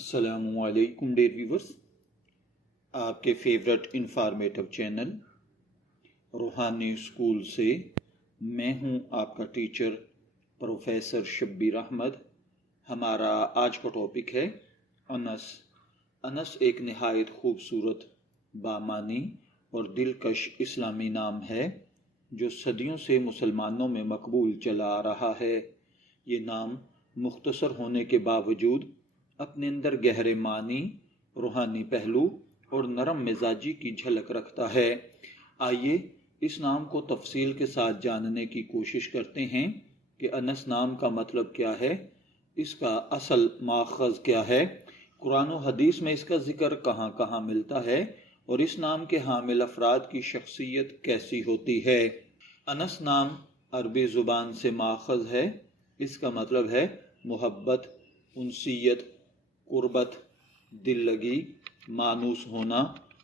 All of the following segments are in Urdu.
السلام علیکم ڈیئر ویورز، آپ کے فیورٹ انفارمیٹو چینل روحانی اسکول سے میں ہوں آپ کا ٹیچر پروفیسر شبیر احمد۔ ہمارا آج کا ٹاپک ہے انس۔ انس ایک نہایت خوبصورت، بامانی اور دلکش اسلامی نام ہے جو صدیوں سے مسلمانوں میں مقبول چلا آ رہا ہے۔ یہ نام مختصر ہونے کے باوجود اپنے اندر گہرے معنی، روحانی پہلو اور نرم مزاجی کی جھلک رکھتا ہے۔ آئیے اس نام کو تفصیل کے ساتھ جاننے کی کوشش کرتے ہیں کہ انس نام کا مطلب کیا ہے، اس کا اصل ماخذ کیا ہے، قرآن و حدیث میں اس کا ذکر کہاں کہاں ملتا ہے اور اس نام کے حامل افراد کی شخصیت کیسی ہوتی ہے۔ انس نام عربی زبان سے ماخذ ہے۔ اس کا مطلب ہے محبت، انسیت، قربت، دل لگی، مانوس ہونا،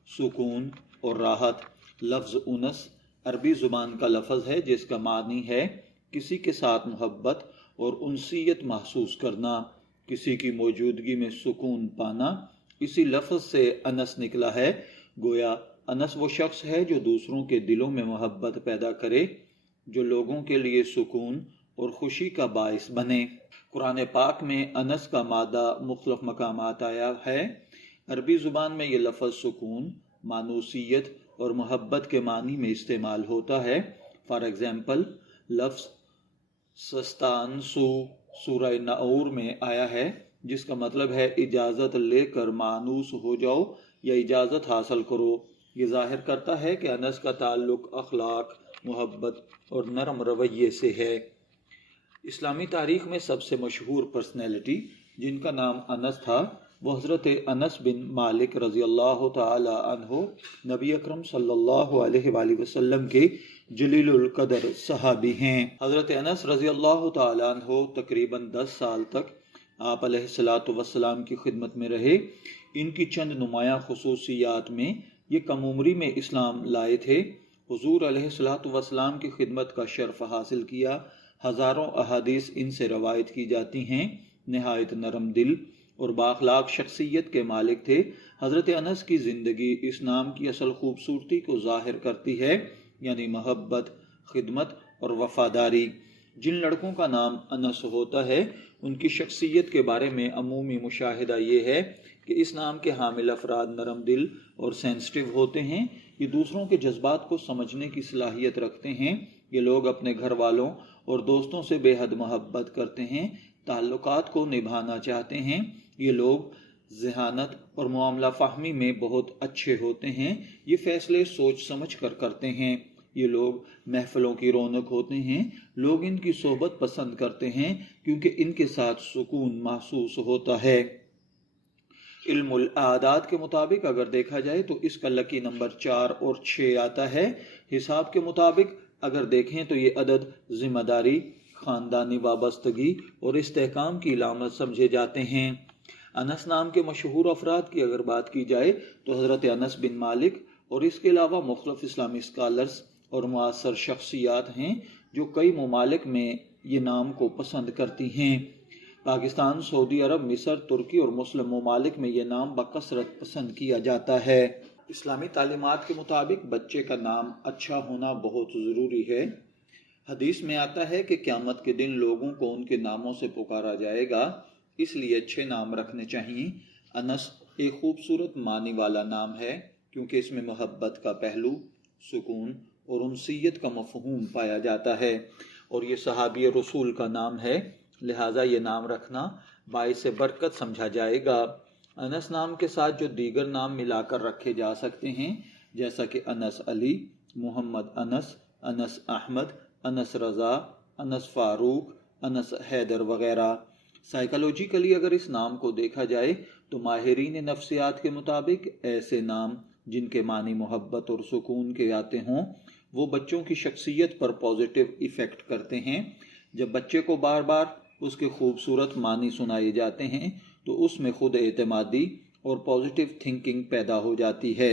سکون اور راحت۔ لفظ انس عربی زبان کا لفظ ہے جس کا معنی ہے کسی کے ساتھ محبت اور انسیت محسوس کرنا، کسی کی موجودگی میں سکون پانا۔ اسی لفظ سے انس نکلا ہے۔ گویا انس وہ شخص ہے جو دوسروں کے دلوں میں محبت پیدا کرے، جو لوگوں کے لیے سکون اور خوشی کا باعث بنے۔ قرآن پاک میں انس کا مادہ مختلف مقامات آیا ہے۔ عربی زبان میں یہ لفظ سکون، مانوسیت اور محبت کے معنی میں استعمال ہوتا ہے۔ فار ایگزامپل، لفظ سستانسو سورہ نعور میں آیا ہے جس کا مطلب ہے اجازت لے کر مانوس ہو جاؤ یا اجازت حاصل کرو۔ یہ ظاہر کرتا ہے کہ انس کا تعلق اخلاق، محبت اور نرم رویے سے ہے۔ اسلامی تاریخ میں سب سے مشہور پرسنالٹی جن کا نام انس تھا وہ حضرت انس بن مالک رضی اللہ تعالی عنہ، نبی اکرم صلی اللہ علیہ وآلہ وسلم کے جلیل القدر صحابی ہیں۔ حضرت انس رضی اللہ تعالی عنہ تقریباً 10 سال تک آپ علیہ الصلوۃ والسلام کی خدمت میں رہے۔ ان کی چند نمایاں خصوصیات میں یہ کم عمری میں اسلام لائے تھے، حضور علیہ الصلوۃ والسلام کی خدمت کا شرف حاصل کیا، ہزاروں احادیث ان سے روایت کی جاتی ہیں، نہایت نرم دل اور بااخلاق شخصیت کے مالک تھے۔ حضرت انس کی زندگی اس نام کی اصل خوبصورتی کو ظاہر کرتی ہے، یعنی محبت، خدمت اور وفاداری۔ جن لڑکوں کا نام انس ہوتا ہے ان کی شخصیت کے بارے میں عمومی مشاہدہ یہ ہے کہ اس نام کے حامل افراد نرم دل اور سینسٹیو ہوتے ہیں۔ یہ دوسروں کے جذبات کو سمجھنے کی صلاحیت رکھتے ہیں۔ یہ لوگ اپنے گھر والوں اور دوستوں سے بے حد محبت کرتے ہیں، تعلقات کو نبھانا چاہتے ہیں۔ یہ لوگ ذہانت اور معاملہ فہمی میں بہت اچھے ہوتے ہیں۔ یہ فیصلے سوچ سمجھ کر کرتے ہیں۔ یہ لوگ محفلوں کی رونق ہوتے ہیں۔ لوگ ان کی صحبت پسند کرتے ہیں کیونکہ ان کے ساتھ سکون محسوس ہوتا ہے۔ علم الاعداد کے مطابق اگر دیکھا جائے تو اس کا لکی نمبر 4 اور 6 آتا ہے۔ حساب کے مطابق اگر دیکھیں تو یہ عدد ذمہ داری، خاندانی وابستگی اور استحکام کی علامت سمجھے جاتے ہیں۔ انس نام کے مشہور افراد کی اگر بات کی جائے تو حضرت انس بن مالک اور اس کے علاوہ مختلف اسلامی اسکالرز اور معاصر شخصیات ہیں جو کئی ممالک میں یہ نام کو پسند کرتی ہیں۔ پاکستان، سعودی عرب، مصر، ترکی اور مسلم ممالک میں یہ نام بکثرت پسند کیا جاتا ہے۔ اسلامی تعلیمات کے مطابق بچے کا نام اچھا ہونا بہت ضروری ہے۔ حدیث میں آتا ہے کہ قیامت کے دن لوگوں کو ان کے ناموں سے پکارا جائے گا، اس لیے اچھے نام رکھنے چاہیے۔ انس ایک خوبصورت معنی والا نام ہے کیونکہ اس میں محبت کا پہلو، سکون اور انسیت کا مفہوم پایا جاتا ہے، اور یہ صحابی رسول کا نام ہے، لہٰذا یہ نام رکھنا باعث برکت سمجھا جائے گا۔ انس نام کے ساتھ جو دیگر نام ملا کر رکھے جا سکتے ہیں جیسا کہ انس علی، محمد انس، انس احمد، انس رضا، انس فاروق، انس حیدر وغیرہ۔ سائیکالوجیکلی اگر اس نام کو دیکھا جائے تو ماہرین نفسیات کے مطابق ایسے نام جن کے معنی محبت اور سکون کے آتے ہوں وہ بچوں کی شخصیت پر پازیٹیو ایفیکٹ کرتے ہیں۔ جب بچے کو بار بار اس کے خوبصورت معنی سنائے جاتے ہیں تو اس میں خود اعتمادی اور پازیٹیو تھنکنگ پیدا ہو جاتی ہے۔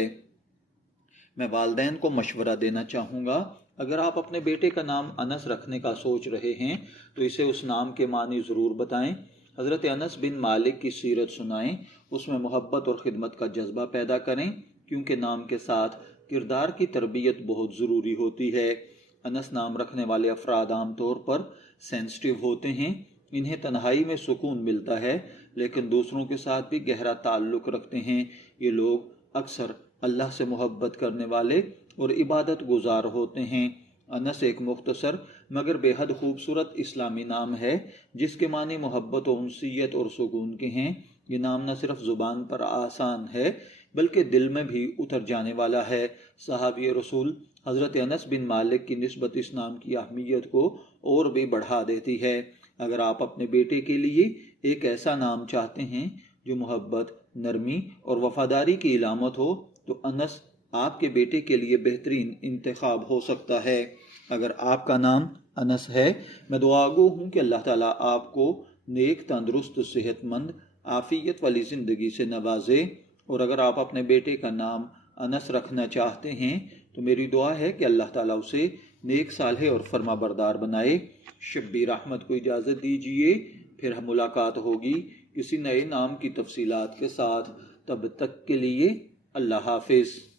میں والدین کو مشورہ دینا چاہوں گا، اگر آپ اپنے بیٹے کا نام انس رکھنے کا سوچ رہے ہیں تو اسے اس نام کے معنی ضرور بتائیں۔ حضرت انس بن مالک کی سیرت سنائیں، اس میں محبت اور خدمت کا جذبہ پیدا کریں، کیونکہ نام کے ساتھ کردار کی تربیت بہت ضروری ہوتی ہے۔ انس نام رکھنے والے افراد عام طور پر سینسٹیو ہوتے ہیں، انہیں تنہائی میں سکون ملتا ہے لیکن دوسروں کے ساتھ بھی گہرا تعلق رکھتے ہیں۔ یہ لوگ اکثر اللہ سے محبت کرنے والے اور عبادت گزار ہوتے ہیں۔ انس ایک مختصر مگر بے حد خوبصورت اسلامی نام ہے جس کے معنی محبت و انسیت اور سکون کے ہیں۔ یہ نام نہ صرف زبان پر آسان ہے بلکہ دل میں بھی اتر جانے والا ہے۔ صحابی رسول حضرت انس بن مالک کی نسبت اس نام کی اہمیت کو اور بھی بڑھا دیتی ہے۔ اگر آپ اپنے بیٹے کے لیے ایک ایسا نام چاہتے ہیں جو محبت، نرمی اور وفاداری کی علامت ہو تو انس آپ کے بیٹے کے لیے بہترین انتخاب ہو سکتا ہے۔ اگر آپ کا نام انس ہے، میں دعا گو ہوں کہ اللہ تعالیٰ آپ کو نیک، تندرست، صحت مند، عافیت والی زندگی سے نوازے، اور اگر آپ اپنے بیٹے کا نام انس رکھنا چاہتے ہیں تو میری دعا ہے کہ اللہ تعالیٰ اسے نیک، صالح اور فرما بردار بنائے۔ شبیر احمد کو اجازت دیجیے، پھر ملاقات ہوگی کسی نئے نام کی تفصیلات کے ساتھ۔ تب تک کے لیے اللہ حافظ۔